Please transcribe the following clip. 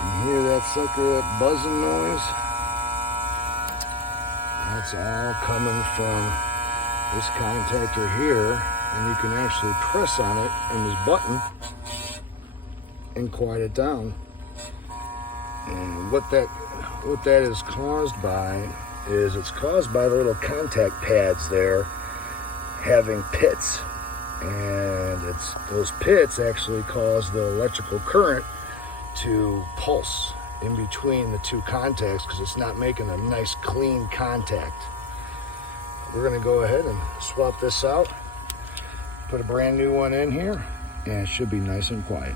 Can you hear that sucker, that buzzing noise? That's all coming from this contactor here, and you can actually press on it and this button and quiet it down. And what that is caused by is it's caused by the little contact pads there having pits, and it's those pits actually cause the electrical current to pulse in between the two contacts because it's not making a nice clean contact. We're going to go ahead and swap this out, put a brand new one in here, and it should be nice and quiet.